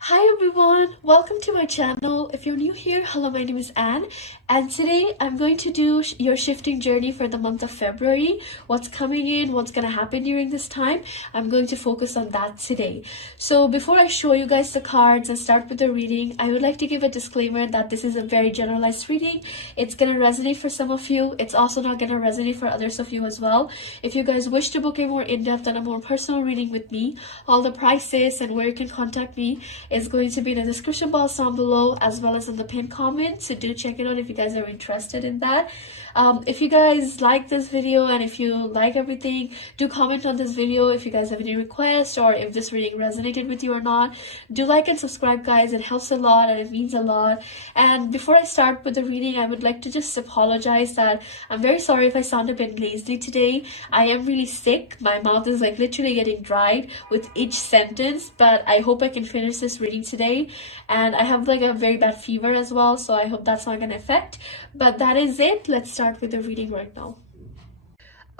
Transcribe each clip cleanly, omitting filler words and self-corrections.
Hi everyone, welcome to my channel. If you're new here, hello, my name is Anne, and today I'm going to do your shifting journey for the month of February. What's coming in, what's going to happen during this time, I'm going to focus on that today. So before I show you guys the cards and start with the reading, I would like to give a disclaimer that this is a very generalized reading. It's going to resonate for some of you. It's also not going to resonate for others of you as well. If you guys wish to book a more in-depth and a more personal reading with me, all the prices and where you can contact me is going to be in the description box down below, as well as in the pinned comment, so do check it out if you guys are interested in that. If you guys like this video and if you like everything, do comment on this video if you guys have any requests or if this reading resonated with you or not. Do like and subscribe, guys. It helps a lot and it means a lot. And before I start with the reading, I would like to just apologize that I'm very sorry if I sound a bit lazy today. I am really sick. My mouth is like literally getting dried with each sentence, but I hope I can finish this reading today. And I have like a very bad fever as well, so I hope that's not gonna affect. But that is it. Let's start with the reading right now.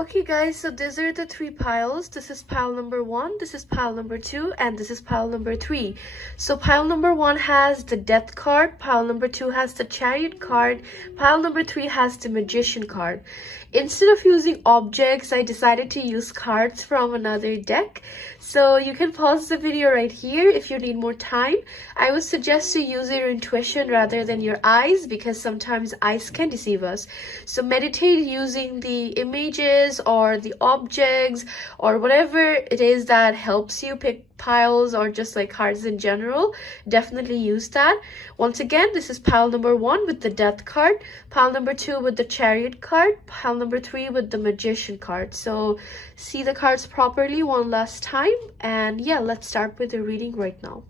Okay guys, so these are the three piles. This is pile number 1, this is pile number 2, and this is pile number 3. So pile number 1 has the Death card, pile number 2 has the Chariot card, pile number 3 has the Magician card. Instead of using objects, I decided to use cards from another deck. So you can pause the video right here if you need more time. I would suggest to use your intuition rather than your eyes, because sometimes eyes can deceive us. So meditate using the images or the objects or whatever it is that helps you pick piles or just like cards in general. Definitely use that. Once again, this is pile number 1 with the Death card, pile number 2 with the Chariot card, pile number 3 with the Magician card. So see the cards properly one last time, and yeah, let's start with the reading right now.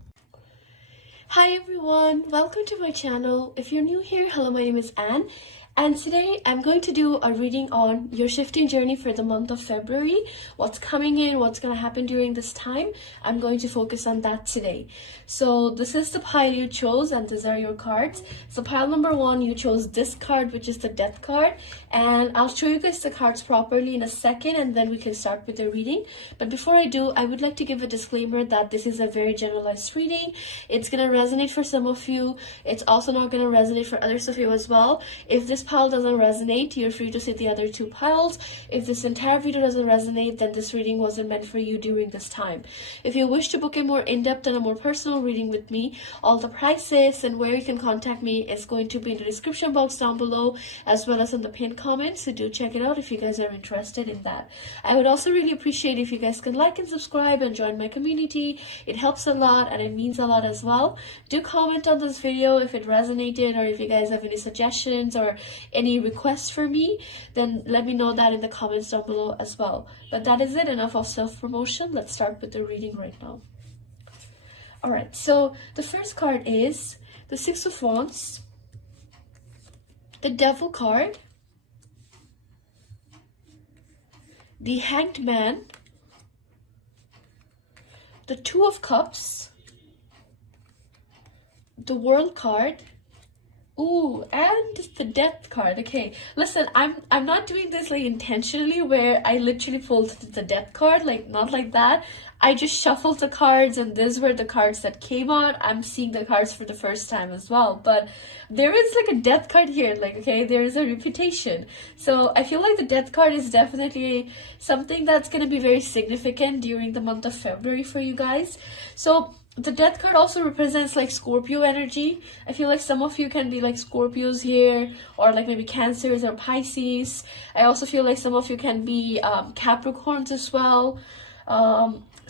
Hi everyone, welcome to my channel. If you're new here, hello, my name is Anne. And today I'm going to do a reading on your shifting journey for the month of February. What's coming in, what's going to happen during this time. I'm going to focus on that today. So this is the pile you chose and these are your cards. So pile number 1, you chose this card, which is the Death card. And I'll show you guys the cards properly in a second and then we can start with the reading. But before I do, I would like to give a disclaimer that this is a very generalized reading. It's going to resonate for some of you. It's also not going to resonate for others of you as well. If this pile doesn't resonate, you're free to see the other 2 piles. If this entire video doesn't resonate, then this reading wasn't meant for you during this time. If you wish to book a more in-depth and a more personal reading with me, all the prices and where you can contact me is going to be in the description box down below, as well as in the pinned comments, so do check it out if you guys are interested in that. I would also really appreciate if you guys can like and subscribe and join my community. It helps a lot and it means a lot as well. Do comment on this video if it resonated, or if you guys have any suggestions or any requests for me, then let me know that in the comments down below as well. But that is it, enough of self-promotion. Let's start with the reading right now. All right, so the first card is the 6 of Wands, the Devil card, the Hanged Man, the 2 of Cups, the World card. Ooh, and the Death card. Okay, listen, I'm not doing this like intentionally where I literally pulled the Death card, like not like that. I just shuffled the cards and these were the cards that came out. I'm seeing the cards for the first time as well, but there is like a Death card here, like, okay, there is a reputation. So I feel like the Death card is definitely something that's going to be very significant during the month of February for you guys. So the Death card also represents like Scorpio energy. I feel like some of you can be like Scorpios here, or like maybe Cancers or Pisces. I also feel like some of you can be Capricorns as well.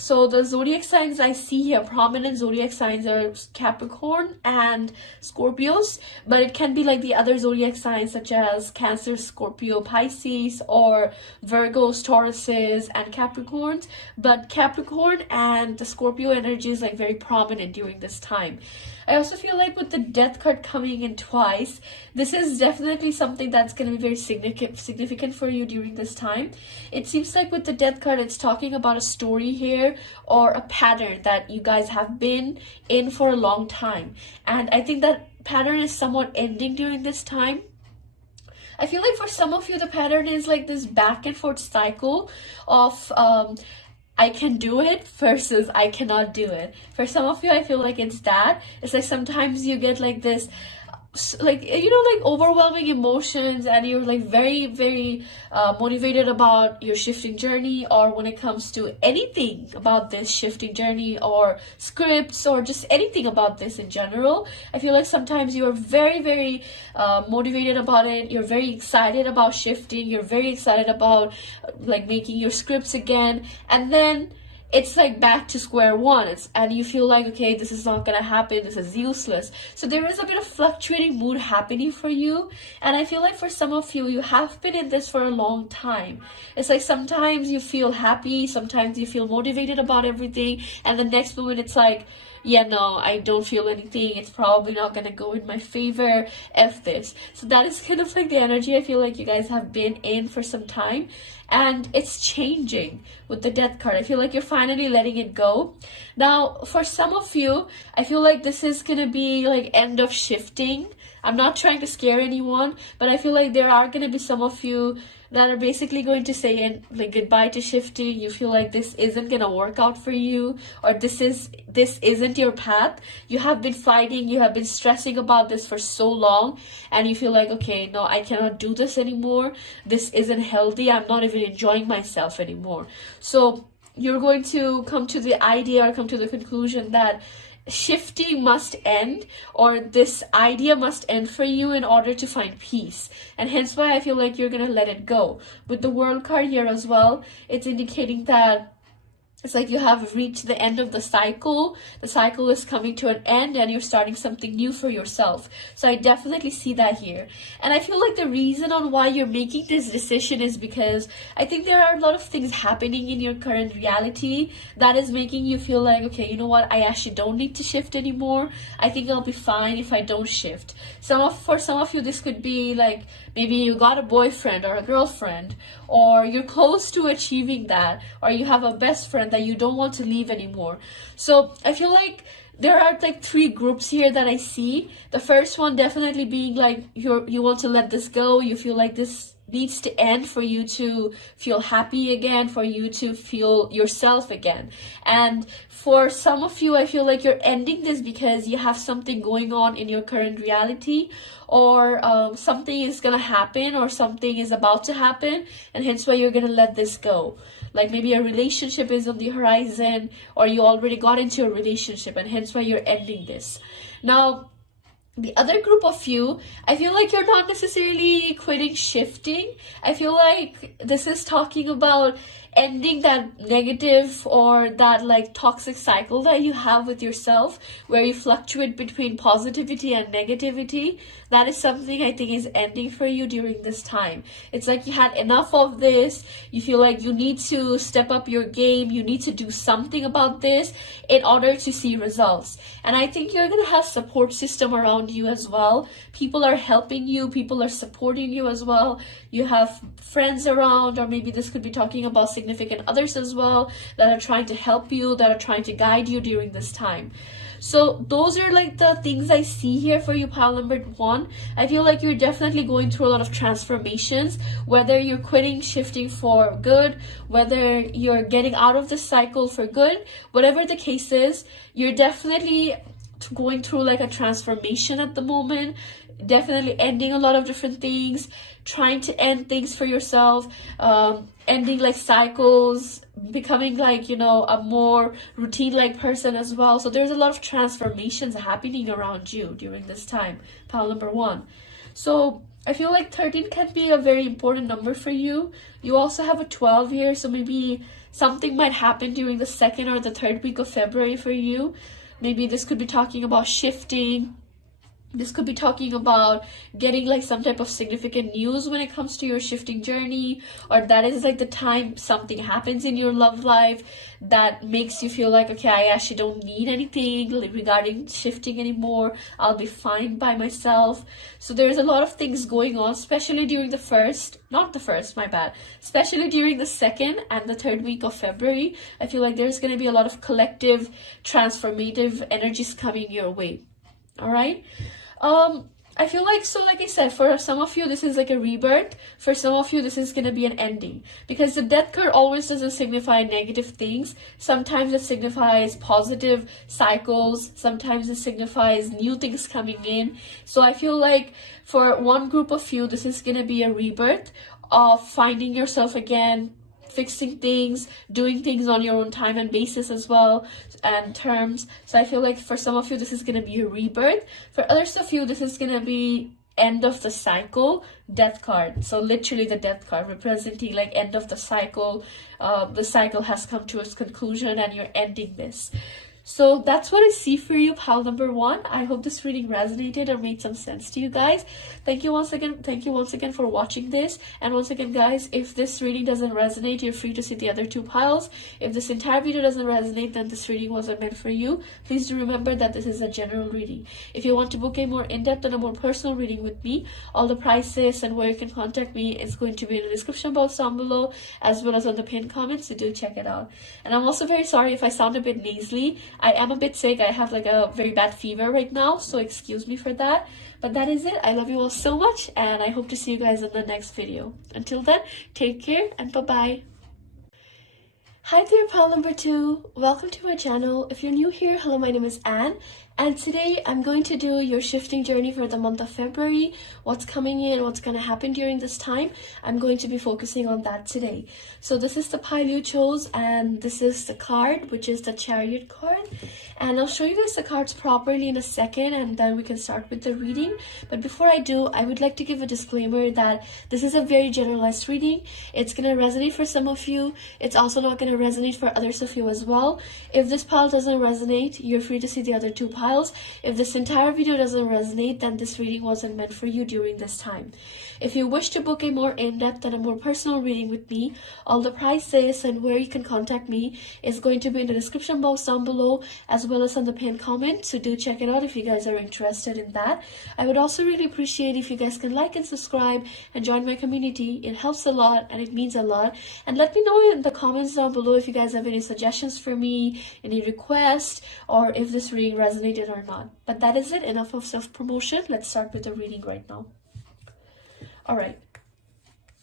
So the zodiac signs I see here, prominent zodiac signs are Capricorn and Scorpios, but it can be like the other zodiac signs such as Cancer, Scorpio, Pisces, or Virgos, Tauruses, and Capricorns. But Capricorn and the Scorpio energy is like very prominent during this time. I also feel like with the Death card coming in twice, this is definitely something that's going to be very significant for you during this time. It seems like with the Death card, it's talking about a story here or a pattern that you guys have been in for a long time. And I think that pattern is somewhat ending during this time. I feel like for some of you, the pattern is like this back and forth cycle of I can do it versus I cannot do it. For some of you, I feel like it's that. It's like sometimes you get like this, like, you know, like overwhelming emotions, and you're like very motivated about your shifting journey, or when it comes to anything about this shifting journey or scripts or just anything about this in general. I feel like sometimes you're very motivated about it. You're very excited about shifting. You're very excited about like making your scripts again, and then it's like back to square one. And you feel like, okay, this is not gonna happen, this is useless. So there is a bit of fluctuating mood happening for you, and I feel like for some of you, you have been in this for a long time. It's like sometimes you feel happy, sometimes you feel motivated about everything, and the next moment it's like, yeah, no, I don't feel anything, it's probably not gonna go in my favor, F this. So that is kind of like the energy I feel like you guys have been in for some time, and it's changing with the death card. I feel like you're finally letting it go. Now, for some of you, I feel like this is gonna be like end of shifting. I'm not trying to scare anyone, but I feel like there are gonna be some of you that are basically going to say like goodbye to shifting. You feel like this isn't gonna work out for you, or this isn't your path. You have been fighting, you have been stressing about this for so long, and you feel like, okay, no, I cannot do this anymore. This isn't healthy. I'm not even enjoying myself anymore. So you're going to come to the idea, or come to the conclusion that shifting must end, or this idea must end for you in order to find peace. And hence why I feel like you're gonna let it go. With the World card here as well, it's indicating that it's like you have reached the end of the cycle. The cycle is coming to an end, and you're starting something new for yourself. So I definitely see that here. And I feel like the reason on why you're making this decision is because I think there are a lot of things happening in your current reality that is making you feel like, okay, you know what, I actually don't need to shift anymore. I think I'll be fine if I don't shift. For some of you, this could be like maybe you got a boyfriend or a girlfriend, or you're close to achieving that, or you have a best friend that you don't want to leave anymore. So I feel like there are like three groups here that I see. The first one definitely being like you want to let this go. You feel like this needs to end for you to feel happy again, for you to feel yourself again. And for some of you, I feel like you're ending this because you have something going on in your current reality, or something is gonna happen, or something is about to happen, and hence why you're gonna let this go. Like maybe a relationship is on the horizon, or you already got into a relationship, and hence why you're ending this. Now, the other group of you, I feel like you're not necessarily quitting shifting. I feel like this is talking about ending that negative or that like toxic cycle that you have with yourself, where you fluctuate between positivity and negativity. That is something I think is ending for you during this time. It's like you had enough of this. You feel like you need to step up your game. You need to do something about this in order to see results. And I think you're going to have support system around you as well. People are helping you. People are supporting you as well. You have friends around, or maybe this could be talking about significant others as well, that are trying to help you, that are trying to guide you during this time. So those are like the things I see here for you, pile number one. I feel like you're definitely going through a lot of transformations, whether you're quitting shifting for good, whether you're getting out of the cycle for good, whatever the case is, you're definitely going through like a transformation at the moment. Definitely ending a lot of different things, trying to end things for yourself, ending like cycles, becoming like, you know, a more routine like person as well. So there's a lot of transformations happening around you during this time, pile number one. So I feel like 13 can be a very important number for you. You also have a 12 here, so maybe something might happen during the second or the third week of February for you. Maybe this could be talking about shifting. This could be talking about getting like some type of significant news when it comes to your shifting journey, or that is like the time something happens in your love life that makes you feel like, okay, I actually don't need anything regarding shifting anymore. I'll be fine by myself. So there's a lot of things going on, especially during especially during the second and the third week of February. I feel like there's going to be a lot of collective transformative energies coming your way. All right. I feel like, so like I said, for some of you, this is like a rebirth. For some of you, this is going to be an ending. Because the death card always doesn't signify negative things. Sometimes it signifies positive cycles. Sometimes it signifies new things coming in. So I feel like for one group of you, this is going to be a rebirth of finding yourself again, fixing things, doing things on your own time and basis as well, and terms. So I feel like for some of you, this is going to be a rebirth. For others of you, this is going to be end of the cycle, death card. So literally the death card representing like end of the cycle. The cycle has come to its conclusion and you're ending this. So that's what I see for you, pile number 1. I hope this reading resonated or made some sense to you guys. Thank you once again for watching this. And once again, guys, if this reading doesn't resonate, you're free to see the other 2 piles. If this entire video doesn't resonate, then this reading wasn't meant for you. Please do remember that this is a general reading. If you want to book a more in-depth and a more personal reading with me, all the prices and where you can contact me is going to be in the description box down below, as well as on the pinned comments, so do check it out. And I'm also very sorry if I sound a bit nasally. I am a bit sick. I have like a very bad fever right now, so excuse me for that. But that is it. I love you all so much, and I hope to see you guys in the next video. Until then, take care and bye-bye. Hi there, pile number 2. Welcome to my channel. If you're new here, hello, my name is Anne. And today I'm going to do your shifting journey for the month of February. What's coming in, what's going to happen during this time. I'm going to be focusing on that today. So this is the pile you chose, and this is the card, which is the Chariot card. And I'll show you guys the cards properly in a second, and then we can start with the reading. But before I do, I would like to give a disclaimer that this is a very generalized reading. It's going to resonate for some of you. It's also not going to resonate for others of you as well. If this pile doesn't resonate, you're free to see the other 2 piles. If this entire video doesn't resonate, then this reading wasn't meant for you during this time. If you wish to book a more in-depth and a more personal reading with me, all the prices and where you can contact me is going to be in the description box down below, as well as on the pinned comment, so do check it out if you guys are interested in that. I would also really appreciate if you guys can like and subscribe and join my community. It helps a lot and it means a lot. And let me know in the comments down below if you guys have any suggestions for me, any requests, or if this reading resonated or not. But that is it. Enough of self-promotion. Let's start with the reading right now. Alright,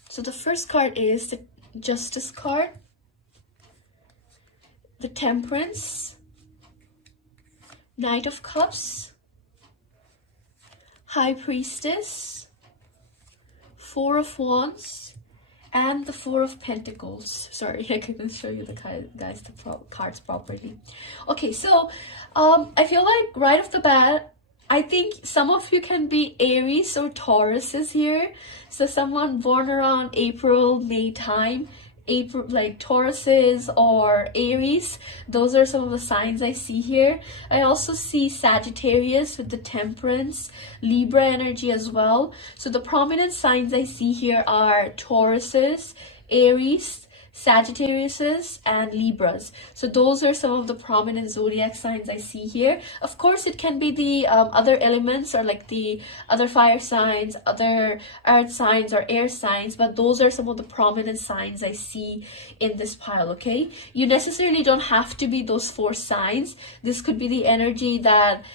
so the first card is the Justice card, the Temperance, Knight of Cups, High Priestess, Four of Wands, and the Four of Pentacles. Sorry, I couldn't show you the cards properly. Okay, so I feel like right off the bat, I think some of you can be Aries or Tauruses here. So someone born around April, May time, like Tauruses or Aries. Those are some of the signs I see here. I also see Sagittarius with the Temperance, Libra energy as well. So the prominent signs I see here are Tauruses, Aries, Sagittariuses, and Libras. So those are some of the prominent zodiac signs I see here. Of course, it can be the other elements, or like the other fire signs, other earth signs, or air signs, but those are some of the prominent signs I see in this pile. Okay, you necessarily don't have to be those 4 signs. This could be the energy that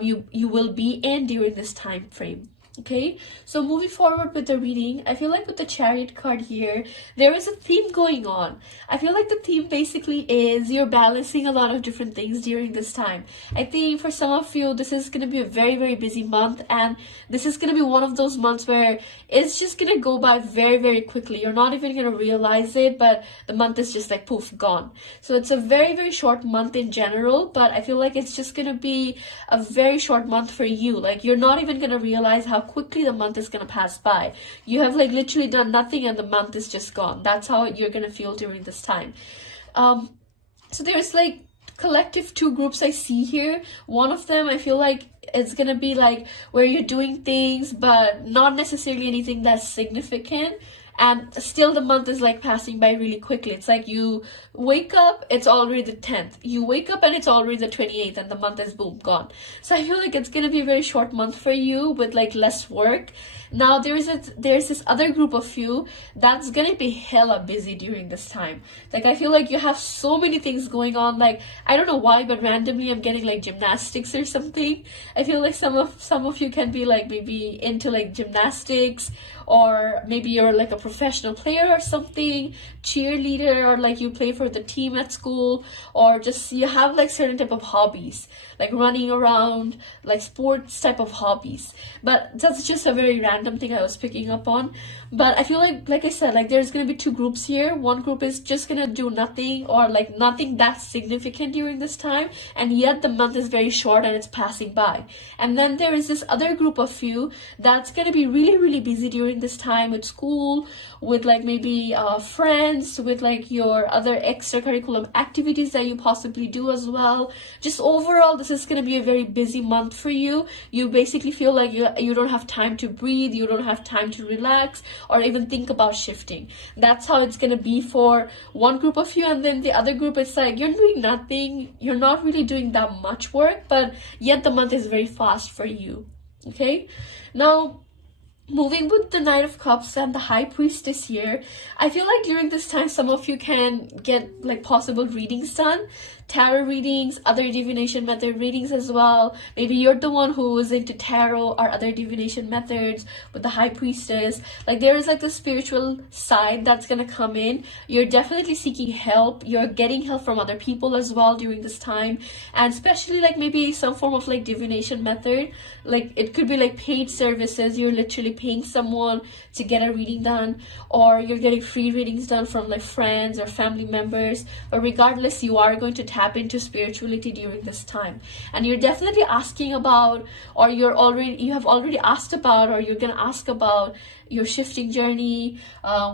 you will be in during this time frame. Okay, so moving forward with the reading, I feel like with the Chariot card here, there is a theme going on. I feel like the theme basically is you're balancing a lot of different things during this time. I think for some of you, this is going to be a very, very busy month, and this is going to be one of those months where it's just going to go by very, very quickly. You're not even going to realize it, but the month is just like poof, gone. So it's a very, very short month in general, but I feel like it's just going to be a very short month for you. Like, you're not even going to realize how quickly the month is going to pass by. You have like literally done nothing and the month is just gone. That's how you're going to feel during this time. So there's like collective 2 groups I see here. One of them, I feel like it's going to be like where you're doing things, but not necessarily anything that's significant. and still the month is like passing by really quickly. It's like you wake up, it's already the 10th. You wake up and it's already the 28th, and the month is boom, gone. So I feel like it's gonna be a very short month for you with like less work. Now there's this other group of you that's gonna be hella busy during this time. Like I feel like you have so many things going on. Like I don't know why, but randomly I'm getting like gymnastics or something. I feel like some of you can be like maybe into like gymnastics, or maybe you're like a professional player or something, cheerleader, or like you play for the team at school, or just you have like certain type of hobbies, like running around, like sports type of hobbies. But that's just a very random thing I was picking up on. But I feel like I said, like there's gonna be two groups here. One group is just gonna do nothing, or like nothing that's significant during this time, and yet the month is very short and it's passing by. And then there is this other group of you that's gonna be really, really busy during this time with school, with like maybe friends, with like your other extracurricular activities that you possibly do as well. Just overall, this is going to be a very busy month for you. You basically feel like you don't have time to breathe, you don't have time to relax or even think about shifting. That's how it's going to be for one group of you. And then the other group, it's like you're doing nothing, you're not really doing that much work, but yet the month is very fast for you. Okay, now moving with the Knight of Cups and the High Priestess here, I feel like during this time some of you can get like possible readings done, tarot readings, other divination method readings as well. Maybe you're the one who is into tarot or other divination methods with the High Priestess. Like there is like the spiritual side that's gonna come in. You're definitely seeking help, you're getting help from other people as well during this time, and especially like maybe some form of like divination method. Like it could be like paid services, you're literally paying someone to get a reading done, or you're getting free readings done from like friends or family members. But regardless, you are going to tap into spirituality during this time, and you're definitely asking about, or you have already asked about, or you're gonna ask about your shifting journey,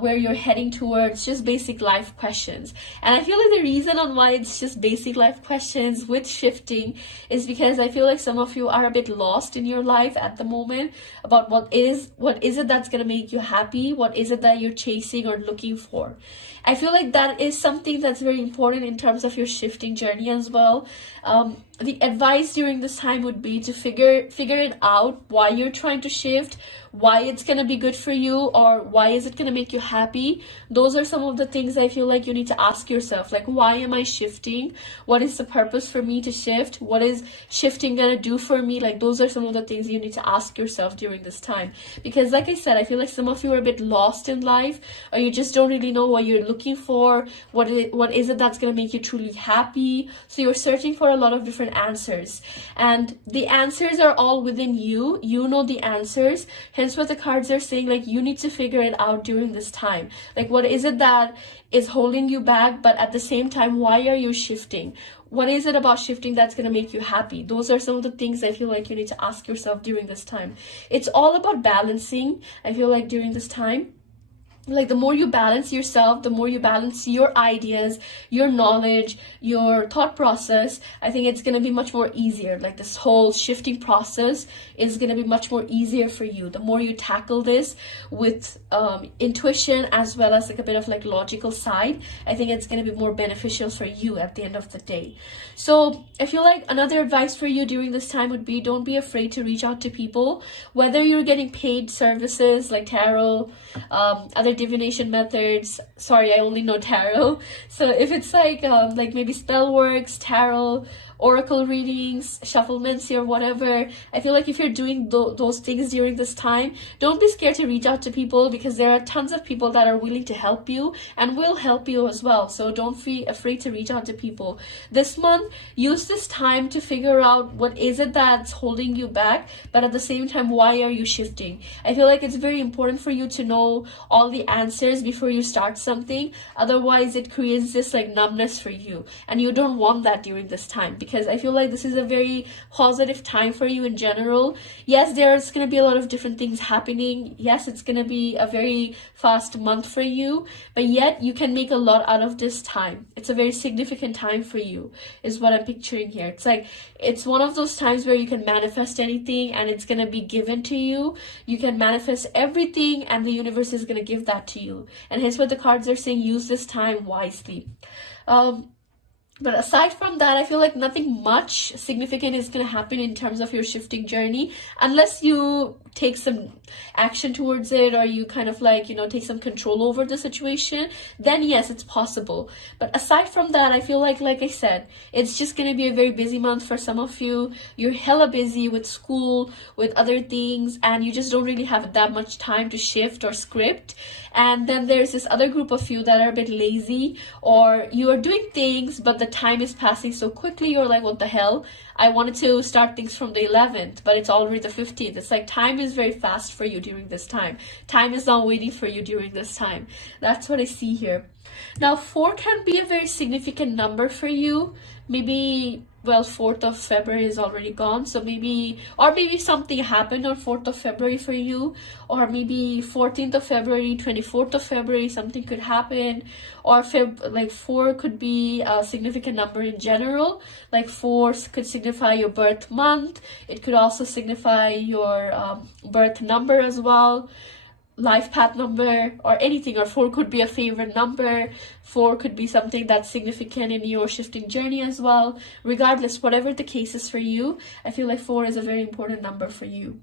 where you're heading towards, just basic life questions. And I feel like the reason on why it's just basic life questions with shifting is because I feel like some of you are a bit lost in your life at the moment about what is it that's gonna make you happy, what is it that you're chasing or looking for. I feel like that is something that's very important in terms of your shifting journey as well. The advice during this time would be to figure it out, why you're trying to shift, why it's gonna be good for you, or why is it gonna make you happy. Those are some of the things I feel like you need to ask yourself, like why am I shifting, what is the purpose for me to shift, what is shifting gonna do for me. Like those are some of the things you need to ask yourself during this time, because like I said, I feel like some of you are a bit lost in life, or you just don't really know what you're looking for, what is it that's gonna make you truly happy. So you're searching for a lot of different answers, and the answers are all within you. You know the answers. Hence what the cards are saying, like you need to figure it out during this time. Like what is it that is holding you back, but at the same time, why are you shifting? What is it about shifting that's going to make you happy? Those are some of the things I feel like you need to ask yourself during this time. It's all about balancing, I feel like, during this time. Like the more you balance yourself, the more you balance your ideas, your knowledge, your thought process, I think it's going to be much more easier. Like this whole shifting process is going to be much more easier for you. The more you tackle this with intuition as well as like a bit of like logical side, I think it's going to be more beneficial for you at the end of the day. So I feel like another advice for you during this time would be, don't be afraid to reach out to people, whether you're getting paid services like tarot, other divination methods. Sorry, I only know tarot. So if it's like maybe spell works, tarot, oracle readings, shufflemancy, or whatever, I feel like if you're doing those things during this time, don't be scared to reach out to people, because there are tons of people that are willing to help you and will help you as well. So don't be afraid to reach out to people. This month, use this time to figure out what is it that's holding you back, but at the same time, why are you shifting? I feel like it's very important for you to know all the answers before you start something. Otherwise, it creates this like numbness for you, and you don't want that during this time, because I feel like this is a very positive time for you in general. Yes, there's going to be a lot of different things happening. Yes, it's going to be a very fast month for you, but yet you can make a lot out of this time. It's a very significant time for you, is what I'm picturing here. It's like, it's one of those times where you can manifest anything and it's going to be given to you. You can manifest everything and the universe is going to give that to you. And hence what the cards are saying, use this time wisely. But aside from that, I feel like nothing much significant is going to happen in terms of your shifting journey, unless you take some action towards it, or you kind of like, take some control over the situation. Then yes, it's possible. But aside from that, I feel like I said, it's just going to be a very busy month for some of you. You're hella busy with school, with other things, and you just don't really have that much time to shift or script. And then there's this other group of you that are a bit lazy, or you are doing things but the time is passing so quickly, you're like, what the hell, I wanted to start things from the 11th, but it's already the 15th. It's like time is very fast for you during this time. Time is not waiting for you during this time. That's what I see here. Now 4 can be a very significant number for you. Maybe, well, 4th of February is already gone, so maybe something happened on 4th of February for you, or maybe 14th of February, 24th of February, something could happen. Or 4 could be a significant number in general. Like 4 could signify your birth month. It could also signify your birth number as well, life path number, or anything. Or 4 could be a favorite number. 4 could be something that's significant in your shifting journey as well. Regardless, whatever the case is for you, I feel like 4 is a very important number for you.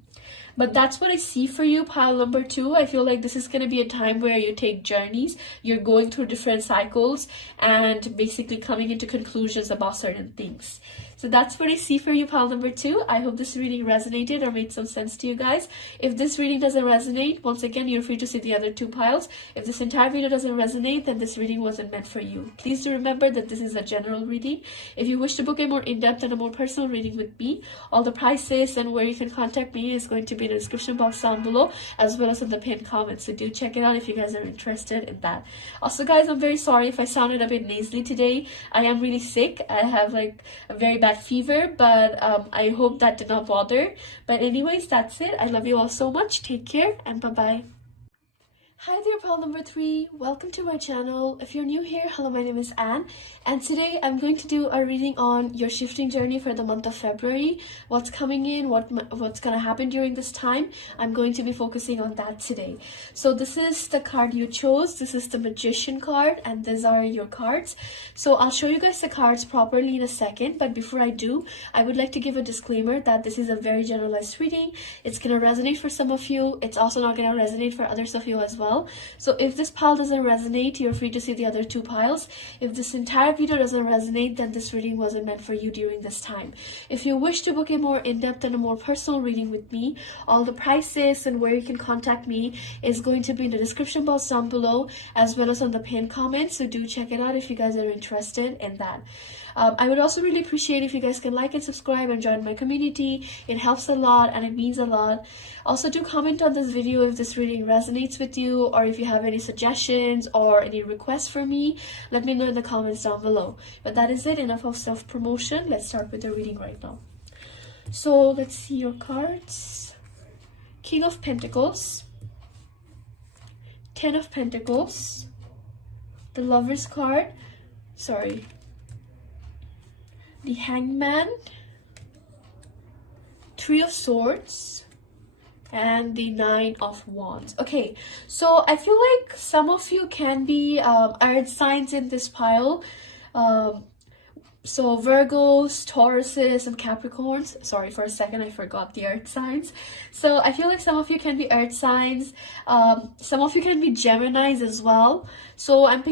But that's what I see for you, pile number 2. I feel like this is going to be a time where you take journeys. You're going through different cycles and basically coming into conclusions about certain things. So that's what I see for you, pile number 2. I hope this reading resonated or made some sense to you guys. If this reading doesn't resonate, once again, you're free to see the other 2 piles. If this entire video doesn't resonate, then this reading wasn't meant for you. Please do remember that this is a general reading. If you wish to book a more in-depth and a more personal reading with me, all the prices and where you can contact me is going to be in the description box down below, as well as in the pinned comments. So do check it out if you guys are interested in that. Also, guys, I'm very sorry if I sounded a bit nasally today. I am really sick. I have like a very bad fever, but I hope that did not bother. But anyways, that's it. I love you all so much. Take care and bye-bye. Hi there, pile number 3. Welcome to my channel. If you're new here, hello, my name is Anne, and today I'm going to do a reading on your shifting journey for the month of February. What's coming in, what's gonna happen during this time. I'm going to be focusing on that today. So this is the card you chose. This is the Magician card, and these are your cards. So I'll show you guys the cards properly in a second, but before I do, I would like to give a disclaimer that this is a very generalized reading. It's gonna resonate for some of you. It's also not gonna resonate for others of you as well. So if this pile doesn't resonate, you're free to see the other 2 piles. If this entire video doesn't resonate, then this reading wasn't meant for you during this time. If you wish to book a more in-depth and a more personal reading with me, all the prices and where you can contact me is going to be in the description box down below, as well as on the pinned comments. So do check it out if you guys are interested in that. I would also really appreciate if you guys can like and subscribe and join my community. It helps a lot and it means a lot. Also, do comment on this video if this reading resonates with you, or if you have any suggestions or any requests for me. Let me know in the comments down below. But that is it. Enough of self-promotion. Let's start with the reading right now. So let's see your cards. King of Pentacles, 10 of Pentacles, the Lover's card, the Hangman, 3 of Swords, and the 9 of Wands. Okay, so I feel like some of you can be earth signs in this pile. So Virgos, Tauruses, and Capricorns. Sorry, for a second I forgot the earth signs. So I feel like some of you can be earth signs. Some of you can be Geminis as well. So I'm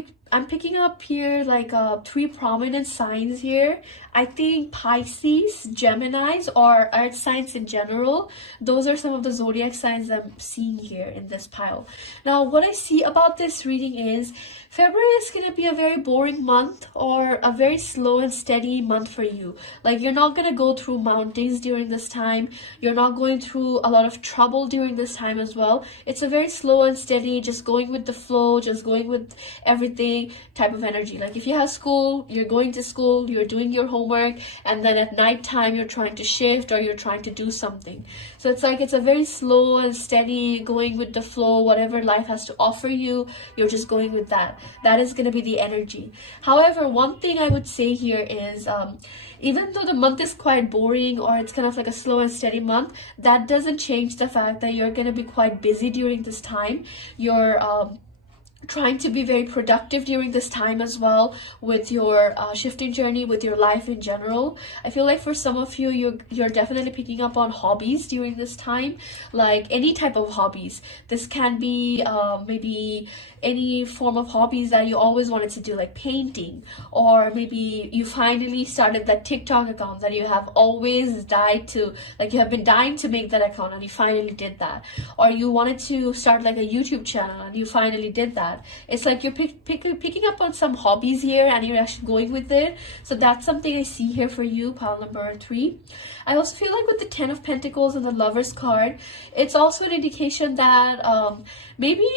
picking up here like 3 prominent signs here. I think Pisces, Geminis, or earth signs in general. Those are some of the zodiac signs I'm seeing here in this pile. Now, what I see about this reading is February is going to be a very boring month, or a very slow and steady month for you. Like, you're not going to go through mountains during this time. You're not going through a lot of trouble during this time as well. It's a very slow and steady, just going with the flow, just going with everything. day type of energy. Like if you have school, you're going to school, you're doing your homework, and then at night time you're trying to shift or you're trying to do something. So it's like it's a very slow and steady going with the flow. Whatever life has to offer you, you're just going with that. That is going to be the energy. However, one thing I would say here is even though the month is quite boring or it's kind of like a slow and steady month, that doesn't change the fact that you're going to be quite busy during this time. You're trying to be very productive during this time as well with your shifting journey, with your life in general. I feel like for some of you, you're definitely picking up on hobbies during this time, like any type of hobbies. This can be maybe any form of hobbies that you always wanted to do, like painting, or maybe you finally started that TikTok account that you have always you have been dying to make that account and you finally did that, or you wanted to start like a YouTube channel and you finally did that. It's like you're picking up on some hobbies here and you're actually going with it. So that's something I see here for you, pile number 3. I also feel like with the 10 of Pentacles and the Lovers card, it's also an indication that maybe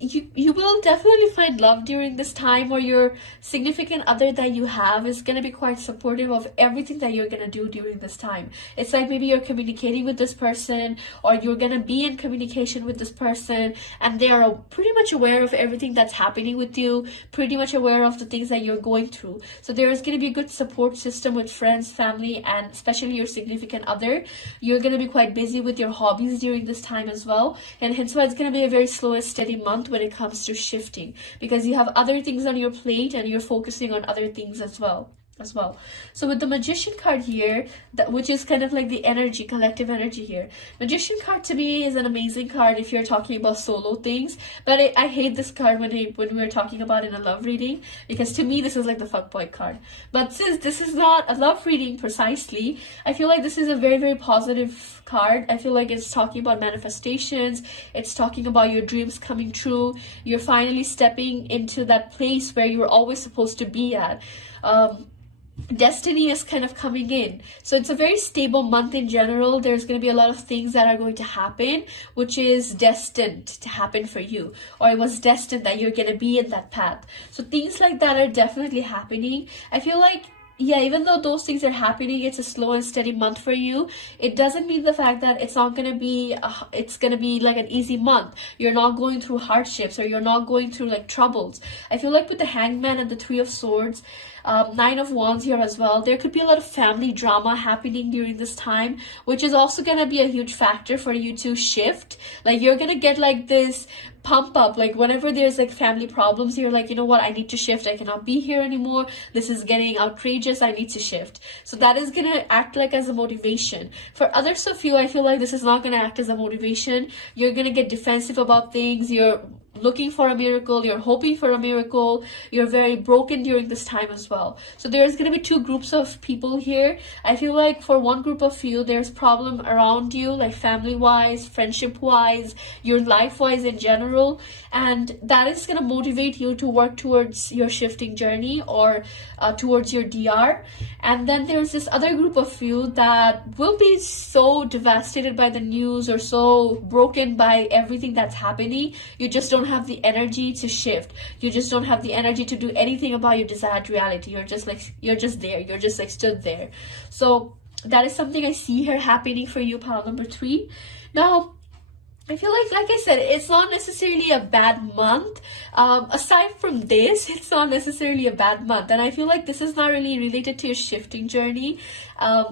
you will definitely find love during this time, or your significant other that you have is going to be quite supportive of everything that you're going to do during this time. It's like maybe you're communicating with this person, or you're going to be in communication with this person, and they are pretty much aware of everything that's happening with you, pretty much aware of the things that you're going through. So there is going to be a good support system with friends, family, and especially your significant other. You're going to be quite busy with your hobbies during this time as well, and hence why it's going to be a very slow and steady month when it comes to shifting, because you have other things on your plate and you're focusing on other things as well. So with the Magician card here, which is kind of like the energy, collective energy here, Magician card to me is an amazing card if you're talking about solo things, but I hate this card when we're talking about in a love reading, because to me this is like the fuckboy card. But since this is not a love reading precisely, I feel like this is a very, very positive card. I feel like it's talking about manifestations, it's talking about your dreams coming true. You're finally stepping into that place where you were always supposed to be at. Destiny is kind of coming in. So it's a very stable month in general. There's going to be a lot of things that are going to happen, which is destined to happen for you, or it was destined that you're going to be in that path. So things like that are definitely happening. I feel like, yeah, even though those things are happening, it's a slow and steady month for you. It doesn't mean the fact that it's not going to be, it's going to be like an easy month. You're not going through hardships, or you're not going through like troubles. I feel like with the Hangman and the Three of Swords, 9 of Wands here as well, there could be a lot of family drama happening during this time, which is also going to be a huge factor for you to shift. Like you're going to get like this pump up, like whenever there's like family problems, you're like, you know what, I need to shift. I cannot be here anymore. This is getting outrageous. I need to shift. So that is going to act like as a motivation. For others of you, I feel like this is not going to act as a motivation. You're going to get defensive about things. You're looking for a miracle, you're hoping for a miracle, you're very broken during this time as well. So there's going to be two groups of people here. I feel like for one group of you, there's problem around you, like family wise, friendship wise, your life wise in general, and that is going to motivate you to work towards your shifting journey, or towards your DR. And then there's this other group of you that will be so devastated by the news, or so broken by everything that's happening, you just don't have the energy to shift. You just don't have the energy to do anything about your desired reality. You're just there. You're just like stood there. So that is something I see here happening for you, pile number 3. Now, I feel like I said, it's not necessarily a bad month. Aside from this, it's not necessarily a bad month. And I feel like this is not really related to your shifting journey.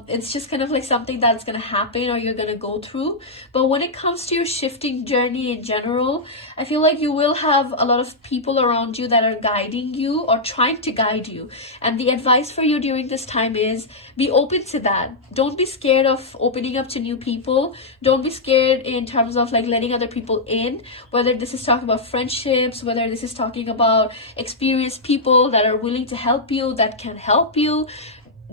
It's just kind of like something that's going to happen, or you're going to go through. But when it comes to your shifting journey in general, I feel like you will have a lot of people around you that are guiding you or trying to guide you. And the advice for you during this time is be open to that. Don't be scared of opening up to new people. Don't be scared in terms of like letting other people in, whether this is talking about friendships, whether this is talking about experienced people that are willing to help you, that can help you.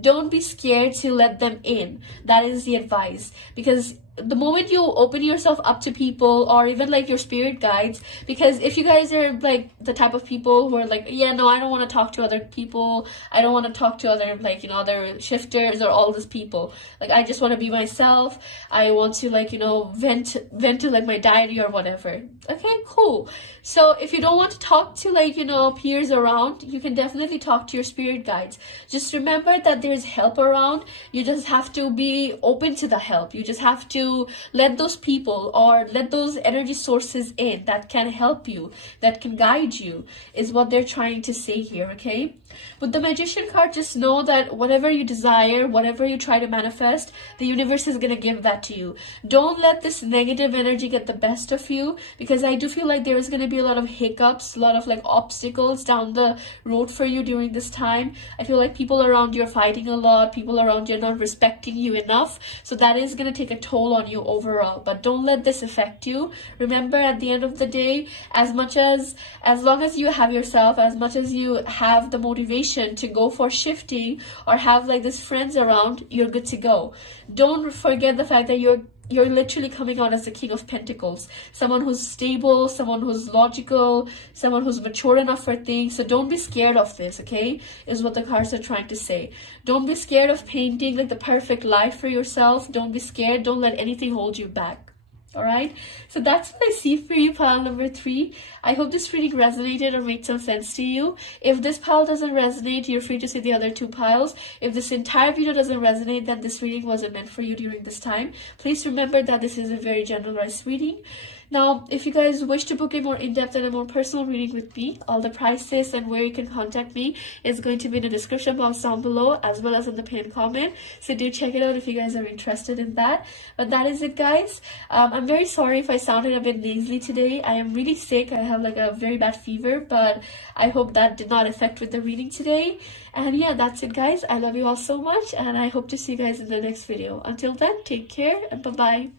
Don't be scared to let them in. That is the advice, because the moment you open yourself up to people, or even like your spirit guides, because if you guys are like the type of people who are like, yeah, no, I don't want to talk to other people, I don't want to talk to other, like, you know, other shifters or all these people, like, I just want to be myself, I want to, like, you know, vent to like my diary or whatever. Okay, cool. So if you don't want to talk to, like, you know, peers around, you can definitely talk to your spirit guides. Just remember that there's help around. You just have to be open to the help. You just have to let those people or let those energy sources in that can help you, that can guide you, is what they're trying to say here. Okay, with the Magician card, just know that whatever you desire, whatever you try to manifest, the universe is going to give that to you. Don't let this negative energy get the best of you, because I do feel like there is going to be a lot of hiccups, a lot of like obstacles down the road for you during this time. I feel like people around you are fighting a lot, people around you are not respecting you enough, so that is going to take a toll on you overall. But don't let this affect you. Remember, at the end of the day, as long as you have yourself, as much as you have the motivation to go for shifting or have like this friends around, you're good to go. Don't forget the fact that you're literally coming out as the King of Pentacles, someone who's stable, someone who's logical, someone who's mature enough for things. So don't be scared of this, okay, is what the cards are trying to say. Don't be scared of painting like the perfect life for yourself. Don't be scared. Don't let anything hold you back. All right, so that's what I see for you, pile number 3. I hope this reading resonated or made some sense to you. If this pile doesn't resonate, you're free to see the other 2 piles. If this entire video doesn't resonate, then this reading wasn't meant for you during this time. Please remember that this is a very generalized reading. Now, if you guys wish to book a more in-depth and a more personal reading with me, all the prices and where you can contact me is going to be in the description box down below, as well as in the pinned comment. So do check it out if you guys are interested in that. But that is it, guys. I'm very sorry if I sounded a bit nasally today. I am really sick. I have like a very bad fever, but I hope that did not affect with the reading today. And yeah, that's it, guys. I love you all so much, and I hope to see you guys in the next video. Until then, take care and bye-bye.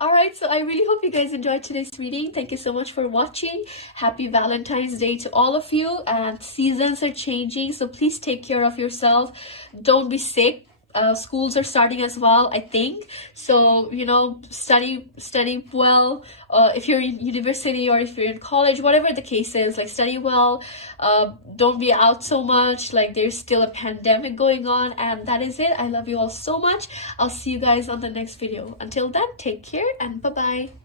Alright, so I really hope you guys enjoyed today's reading. Thank you so much for watching. Happy Valentine's Day to all of you. And seasons are changing, so please take care of yourself. Don't be sick. Schools are starting as well, I think. So, you know, study well. If you're in university or if you're in college, whatever the case is, like, study well. Don't be out so much. Like, there's still a pandemic going on. And that is it. I love you all so much. I'll see you guys on the next video. Until then, take care and bye-bye.